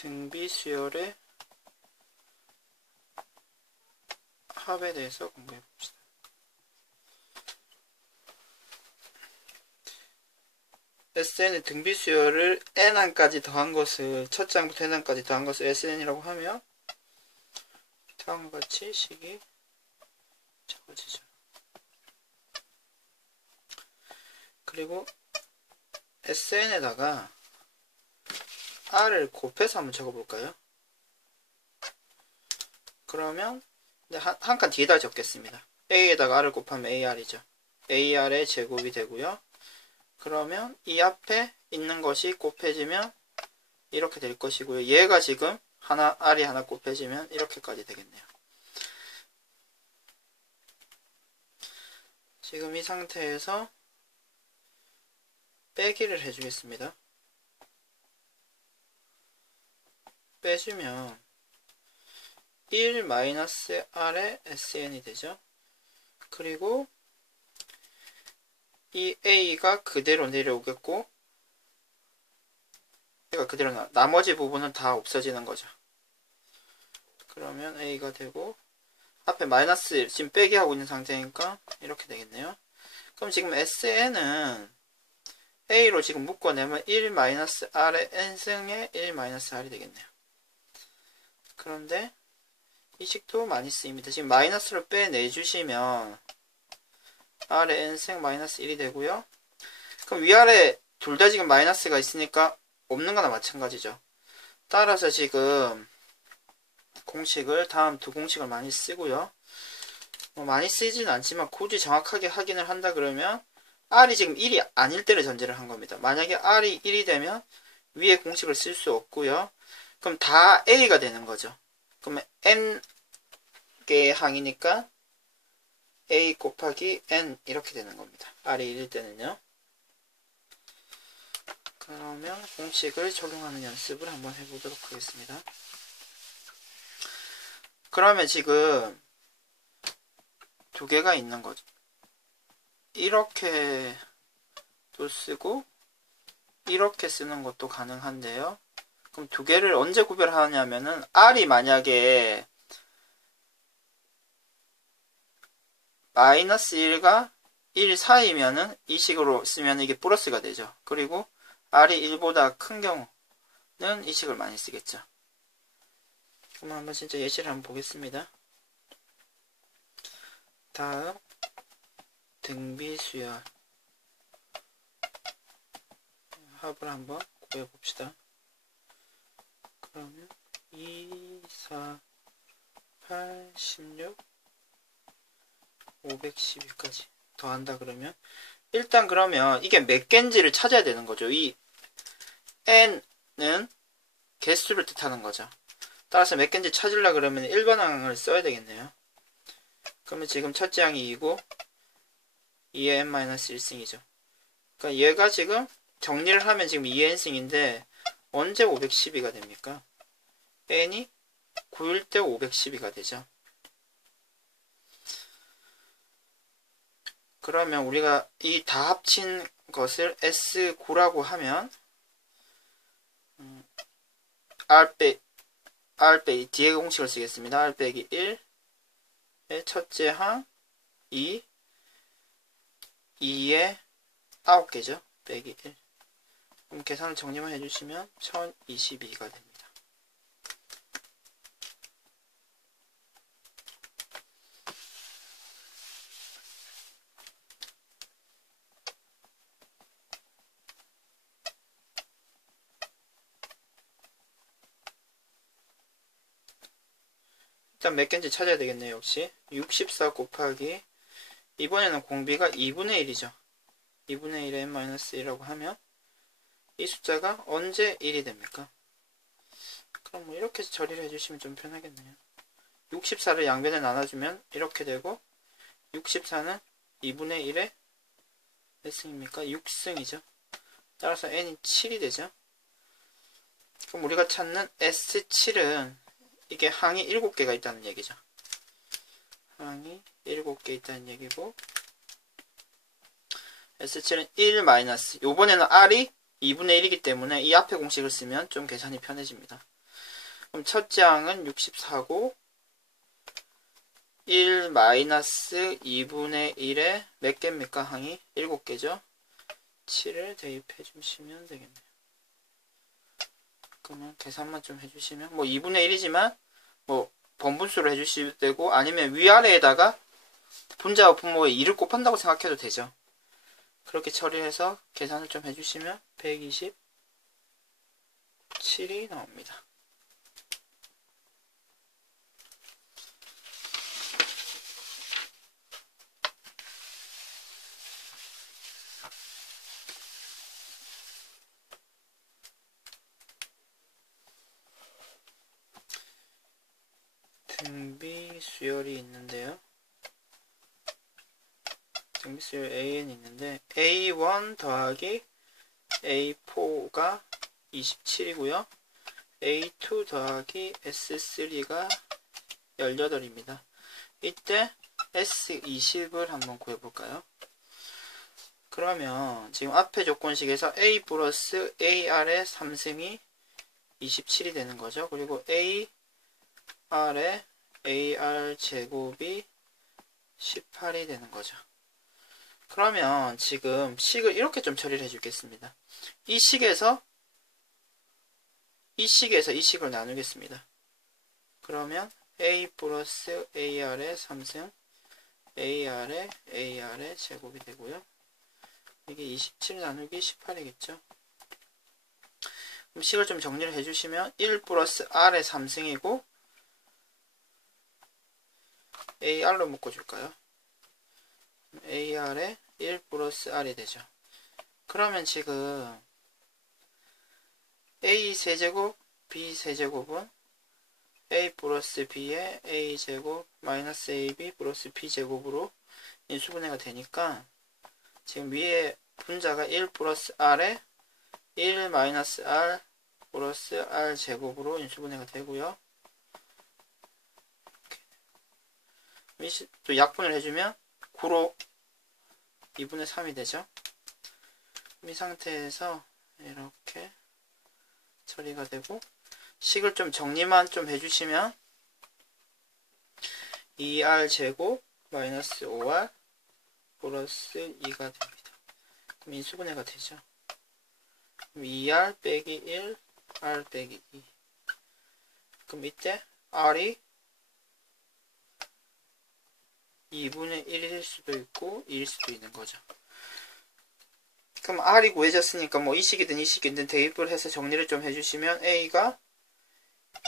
등비 수열의 합에 대해서 공부해 봅시다. SN의 등비 수열을 n항까지 더한 것을 첫 장부터 n항까지 더한 것을 SN이라고 하며 다음과 같이 식이 적어지죠. 그리고 SN에다가 R을 곱해서 한번 적어볼까요? 그러면 한 칸 뒤에다 적겠습니다. A에다가 R을 곱하면 AR이죠. AR의 제곱이 되고요. 그러면 이 앞에 있는 것이 곱해지면 이렇게 될 것이고요. 얘가 지금 R이 하나 곱해지면 이렇게까지 되겠네요. 지금 이 상태에서 빼기를 해주겠습니다. 빼주면 1-R의 SN이 되죠. 그리고 이 A가 그대로 내려오겠고 얘가 그대로 나머지 부분은 다 없어지는 거죠. 그러면 A가 되고 앞에 마이너스 지금 빼기 하고 있는 상태니까 이렇게 되겠네요. 그럼 지금 SN은 A로 지금 묶어내면 1-R의 N승의 1-R이 되겠네요. 그런데 이 식도 많이 쓰입니다. 지금 마이너스로 빼내주시면 R의 N승 마이너스 1이 되고요. 그럼 위아래 둘 다 지금 마이너스가 있으니까 없는 거나 마찬가지죠. 따라서 지금 공식을 다음 두 공식을 많이 쓰고요. 많이 쓰지는 않지만 굳이 정확하게 확인을 한다 그러면 R이 지금 1이 아닐 때를 전제를 한 겁니다. 만약에 R이 1이 되면 위에 공식을 쓸 수 없고요. 그럼 다 A가 되는 거죠. 그러면 N개의 항이니까 A 곱하기 N 이렇게 되는 겁니다. R이 1일 때는요. 그러면 공식을 적용하는 연습을 한번 해보도록 하겠습니다. 그러면 지금 두 개가 있는 거죠. 이렇게도 쓰고 이렇게 쓰는 것도 가능한데요. 그럼 두 개를 언제 구별하냐면은 R이 만약에 마이너스 1과 1 사이면은 이 식으로 쓰면 이게 플러스가 되죠. 그리고 R이 1보다 큰 경우는 이 식을 많이 쓰겠죠. 그럼 한번 진짜 예시를 한번 보겠습니다. 다음 등비수열 합을 한번 구해봅시다. 그러면 2, 4, 8, 16, 512까지 더한다 그러면 일단 그러면 이게 몇 개인지를 찾아야 되는 거죠. 이 n은 개수를 뜻하는 거죠. 따라서 몇 개인지 찾으려 그러면 1번 항을 써야 되겠네요. 그러면 지금 첫째 항이 2고 2의 n-1승이죠. 그러니까 얘가 지금 정리를 하면 지금 2의 n승인데 언제 512가 됩니까? n이 9일 때 512가 되죠. 그러면 우리가 이 다 합친 것을 S9라고 하면 R 빼기 뒤에 공식을 쓰겠습니다. R 빼기 1의 첫째 항 2 2의 9개죠. 빼기 1 그럼 계산을 정리만 해주시면 1022가 됩니다. 일단 몇 개인지 찾아야 되겠네요. 역시 64 곱하기 이번에는 공비가 2분의 1이죠. 2분의 1의 n-1이라고 하면 이 숫자가 언제 1이 됩니까? 그럼 뭐 이렇게 처리를 해주시면 좀 편하겠네요. 64를 양변에 나눠주면 이렇게 되고 64는 2분의 1의 몇 승입니까? 6승이죠. 따라서 n이 7이 되죠. 그럼 우리가 찾는 S7은 이게 항이 7개가 있다는 얘기죠. 항이 7개 있다는 얘기고 S7은 1 마이너스 요번에는 R이 2분의 1이기 때문에 이 앞에 공식을 쓰면 좀 계산이 편해집니다. 그럼 첫째 항은 64고 1 마이너스 2분의 1에 몇 개입니까? 항이 7개죠. 7을 대입해 주시면 되겠네요. 그러면 계산만 좀 해주시면 뭐 2분의 1이지만 뭐 번분수로 해주셔도 되고 아니면 위아래에다가 분자와 분모에 2를 곱한다고 생각해도 되죠. 그렇게 처리해서 계산을 좀 해주시면 127이 나옵니다. 등비 수열이 있는데요. 등비 수열 AN이 있는데 A1 더하기 A4가 27이고요. A2 더하기 S3가 18입니다. 이때 S20을 한번 구해볼까요? 그러면 지금 앞에 조건식에서 A 플러스 AR의 3승이 27이 되는 거죠. 그리고 AR의 AR 제곱이 18이 되는 거죠. 그러면 지금 식을 이렇게 좀 처리를 해주겠습니다. 이 식에서 이 식을 나누겠습니다. 그러면 A 플러스 AR의 3승 AR의 제곱이 되고요. 이게 27 나누기 18이겠죠. 그럼 식을 좀 정리를 해주시면 1 플러스 R의 3승이고 AR로 묶어줄까요? AR의 1 플러스 R이 되죠. 그러면 지금 A 세제곱, B 세제곱은 A 플러스 B의 A제곱 마이너스 AB 플러스 B제곱으로 인수분해가 되니까 지금 위에 분자가 1 플러스 R에 1 마이너스 R 플러스 R 제곱으로 인수분해가 되고요. 또 약분을 해주면 9로 2분의 3이 되죠. 이 상태에서 이렇게 처리가 되고 식을 좀 정리만 좀 해주시면 2R 제곱 마이너스 5R 플러스 2가 됩니다. 그럼 인수분해가 되죠. 그럼 2R 빼기 1 R 빼기 2 그럼 이때 R이 2분의 1일 수도 있고 2일 수도 있는 거죠. 그럼 R이 구해졌으니까 뭐 이 식이든 이 식이든 대입을 해서 정리를 좀 해주시면 A가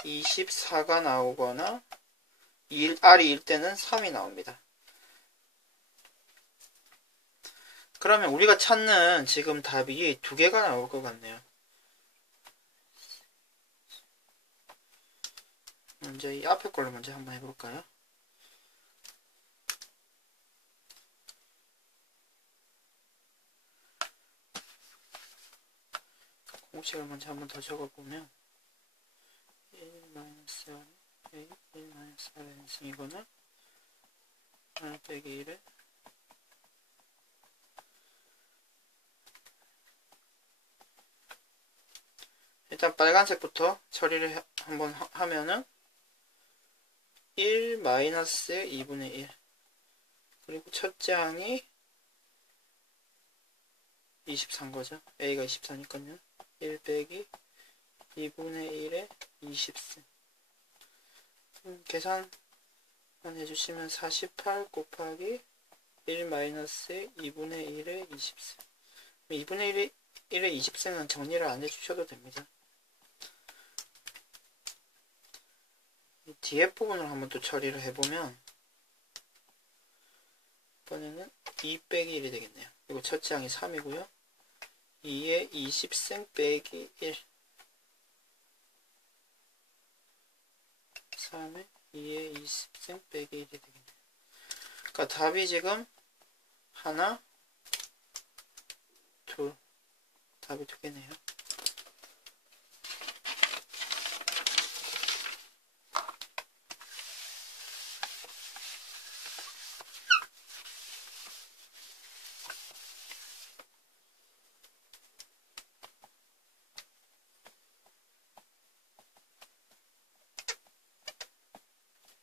24가 나오거나 R이 1 때는 3이 나옵니다. 그러면 우리가 찾는 지금 답이 두 개가 나올 것 같네요. 먼저 이 앞에 걸로 먼저 한번 해볼까요? 공식을 먼저 한번 더 적어보면 1-R, A 1-R의 인승이거나 R 빼기 1에 일단 빨간색부터 처리를 한번 하면은 1 마이너스 2분의 1 그리고 첫째 항이 24인거죠. A가 24니까요. 1 빼기 2분의 1에 20승 계산만 해주시면 48 곱하기 1 마이너스 2분의 1에 20승 2분의 1에 20승은 정리를 안 해주셔도 됩니다. 이 뒤에 부분을 한번 또 처리를 해보면 이번에는 2 빼기 1이 되겠네요. 그리고 첫째 항이 3이고요. 2에 20승 빼기 1 3에 2에 20승 빼기 1이 되겠네요. 그러니까 답이 지금 하나, 둘 답이 두 개네요.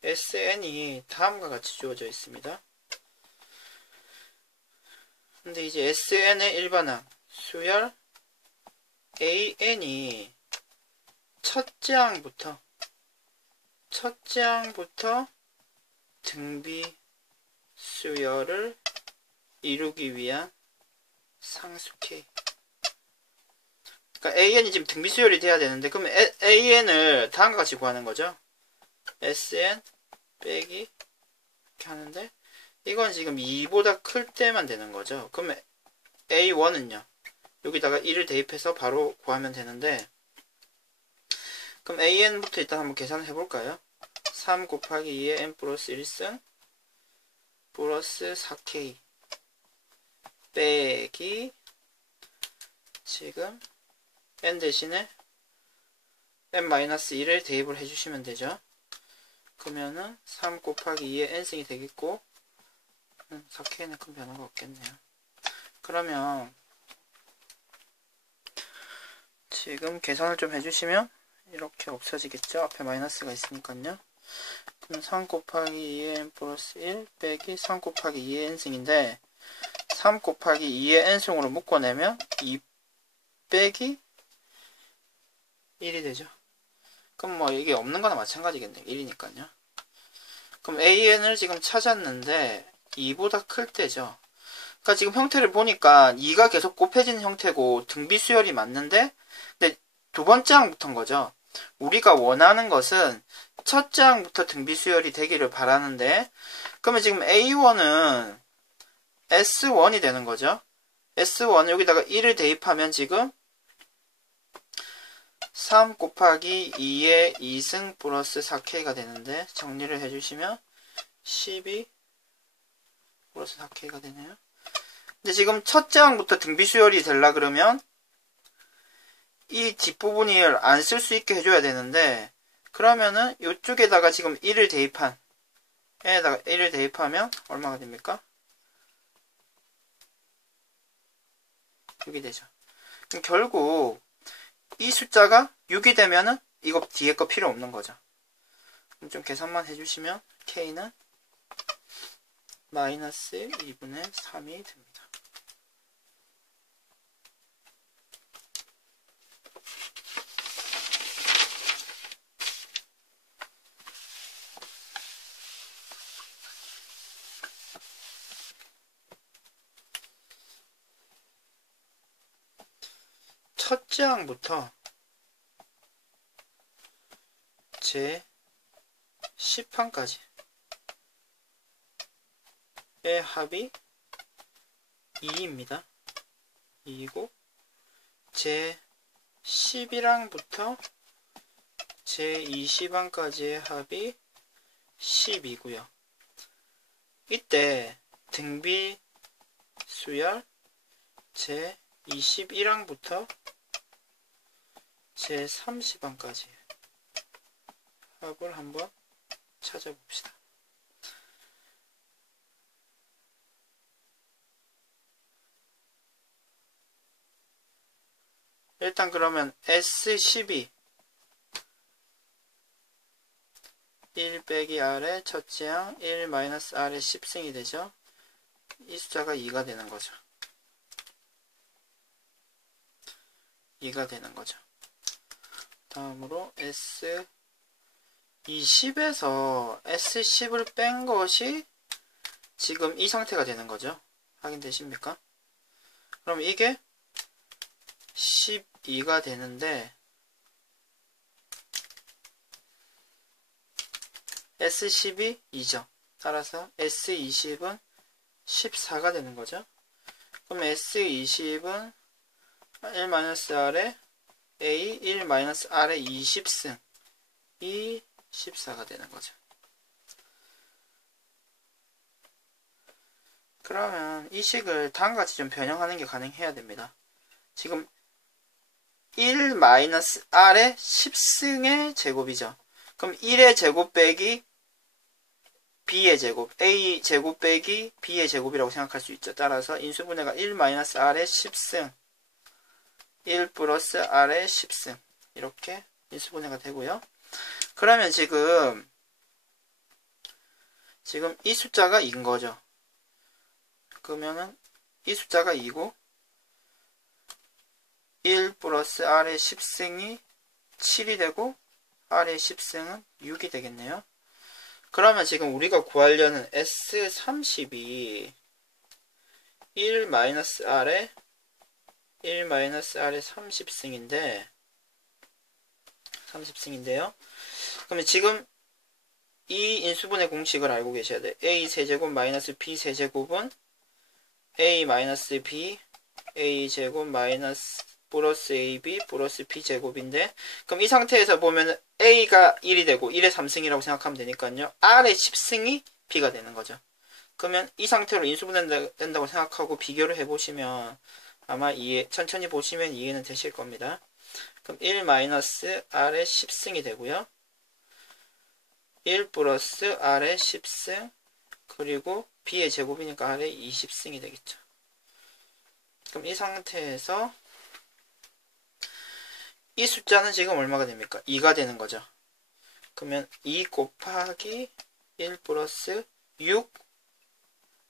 SN이 다음과 같이 주어져 있습니다. 근데 이제 SN의 일반항 수열 AN이 첫째 항부터 등비 수열을 이루기 위한 상수 K. 그러니까 AN이 지금 등비 수열이 돼야 되는데, 그러면 AN을 다음과 같이 구하는 거죠. SN 빼기 이렇게 하는데, 이건 지금 2보다 클 때만 되는 거죠. 그러면 A1은요, 여기다가 1을 대입해서 바로 구하면 되는데, 그럼 AN부터 일단 한번 계산해 볼까요? 3 곱하기 2의 N 플러스 1승 플러스 4K 빼기, 지금 N 대신에 N-1을 대입을 해주시면 되죠. 그러면은 3 곱하기 2의 N승이 되겠고, 4K는 큰 변화가 없겠네요. 그러면 지금 계산을 좀 해주시면 이렇게 없어지겠죠. 앞에 마이너스가 있으니까요. 그럼 3 곱하기 2의 N 플러스 1 빼기 3 곱하기 2의 N승인데, 3 곱하기 2의 N승으로 묶어내면 2 빼기 1이 되죠. 그럼 뭐 이게 없는 거나 마찬가지겠네요. 1이니까요. 그럼 AN을 지금 찾았는데 2보다 클 때죠. 그러니까 지금 형태를 보니까 2가 계속 곱해지는 형태고 등비 수열이 맞는데, 근데 두 번째 항부터인 거죠. 우리가 원하는 것은 첫째 항부터 등비 수열이 되기를 바라는데, 그러면 지금 A1은 S1이 되는 거죠. S1 여기다가 1을 대입하면 지금 3 곱하기 2의 2승 플러스 4K가 되는데, 정리를 해주시면 12 플러스 4K가 되네요. 근데 지금 첫째 항부터 등비 수열이 되려 그러면 이 뒷부분을 안 쓸 수 있게 해줘야 되는데, 그러면은 이쪽에다가 지금 1을 대입한, 에다가 1을 대입하면 얼마가 됩니까? 6이 되죠. 그럼 결국 이 숫자가 6이 되면은 이거 뒤에 거 필요 없는 거죠. 그럼 좀 계산만 해주시면 K는 마이너스 2분의 3이 됩니다. 첫째 항부터 제 10항까지의 합이 2입니다. 2이고, 제 11항부터 제 20항까지의 합이 10이고요. 이때 등비 수열 제 21항부터 제 30항까지 합을 한번 찾아봅시다. 일단 그러면 S12 1 빼기 R의 첫째 항 1 마이너스 R의 10승이 되죠. 이 숫자가 2가 되는 거죠. 2가 되는 거죠. 다음으로 S20에서 S10을 뺀 것이 지금 이 상태가 되는 거죠. 확인되십니까? 그럼 이게 12가 되는데, S10이 2죠. 따라서 S20은 14가 되는 거죠. 그럼 S20은 1-R에 A 1-R의 20승 이 14가 되는 거죠. 그러면 이 식을 다음과 같이 좀 변형하는 게 가능해야 됩니다. 지금 1-R의 10승의 제곱이죠. 그럼 1의 제곱 빼기 B의 제곱, A 제곱 빼기 B의 제곱이라고 생각할 수 있죠. 따라서 인수분해가 1-R의 10승 1 플러스 R의 10승 이렇게 인수분해가 되고요. 그러면 지금 지금 이 숫자가 2인 거죠. 그러면은 이 숫자가 2고 1 플러스 R의 10승이 7이 되고 R의 10승은 6이 되겠네요. 그러면 지금 우리가 구하려는 S30이 1 마이너스 R의 30승인데요. 그러면 지금 이 인수분해 공식을 알고 계셔야 돼요. A 세제곱 마이너스 B 세제곱은 A 마이너스 B A 제곱 마이너스 플러스 AB 플러스 B 제곱인데, 그럼 이 상태에서 보면 A가 1이 되고 1의 3승이라고 생각하면 되니까요. R의 10승이 B가 되는 거죠. 그러면 이 상태로 인수분해된다고 생각하고 비교를 해보시면 아마 천천히 보시면 이해는 되실 겁니다. 그럼 1 마이너스 R의 10승이 되고요. 1 플러스 R의 10승 그리고 B의 제곱이니까 R의 20승이 되겠죠. 그럼 이 상태에서 이 숫자는 지금 얼마가 됩니까? 2가 되는 거죠. 그러면 2 곱하기 1 플러스 6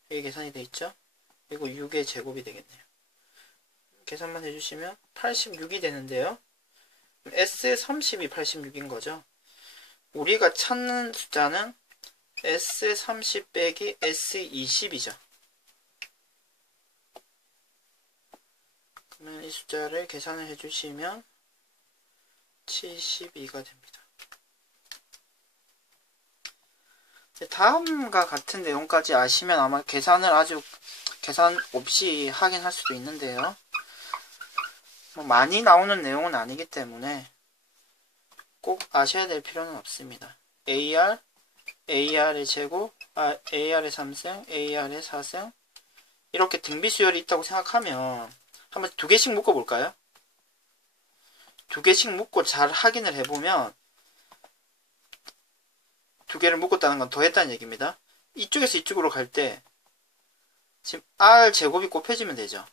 이게 계산이 되어 있죠. 그리고 6의 제곱이 되겠네요. 계산만 해주시면 86이 되는데요. S30이 86인 거죠. 우리가 찾는 숫자는 S30 빼기 S20이죠. 그러면 이 숫자를 계산을 해주시면 72가 됩니다. 다음과 같은 내용까지 아시면 아마 계산 없이 하긴 할 수도 있는데요. 많이 나오는 내용은 아니기 때문에 꼭 아셔야 될 필요는 없습니다. AR, AR의 제곱, AR의 3승, AR의 4승 이렇게 등비수열이 있다고 생각하면 한번 두 개씩 묶어볼까요? 두 개씩 묶고 잘 확인을 해보면 두 개를 묶었다는 건 더했다는 얘기입니다. 이쪽에서 이쪽으로 갈 때 지금 R 제곱이 곱해지면 되죠.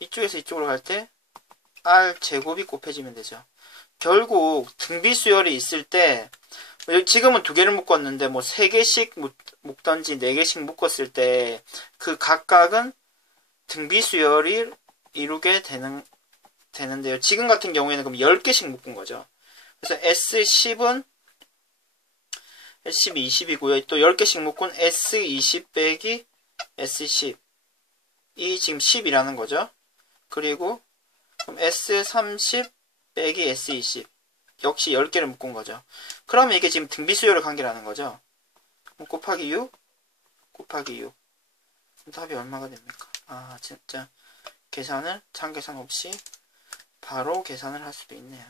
이쪽에서 이쪽으로 갈 때 R 제곱이 곱해지면 되죠. 결국 등비수열이 있을 때 지금은 두 개를 묶었는데 뭐 세 개씩 묶던지 네 개씩 묶었을 때 그 각각은 등비수열이 이루게 되는데요. 지금 같은 경우에는 그럼 10개씩 묶은 거죠. 그래서 S10은 S10이 20이고요. 또 10개씩 묶은 S20 빼기 S10 이 지금 10이라는 거죠. 그리고 그럼 S30 빼기 S20 역시 10개를 묶은 거죠. 그러면 이게 지금 등비수열의 관계라는 거죠. 그럼 곱하기 6 곱하기 6 답이 얼마가 됩니까? 아 진짜 계산을 장계산 없이 바로 계산을 할 수도 있네요.